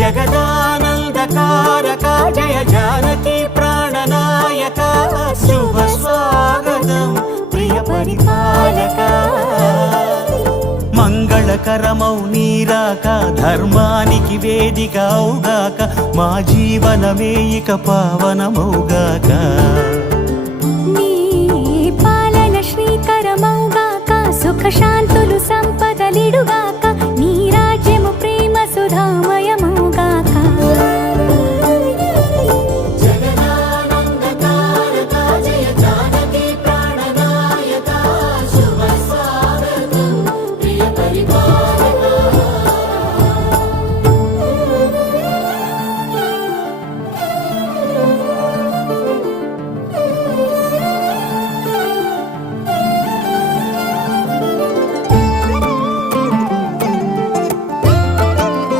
జగదానందకారక జయ జానకి ప్రాణనాయక శుభ స్వాగతం ప్రియ పరిపాలక మంగళకరమౌ నీరాక ధర్మానికి వేదిక అవుగాక మా జీవనమే ఇక పావనమౌగాక నీ పాలన శ్రీకరమౌగాక సుఖ శాంతులు సంపదలిడుగాక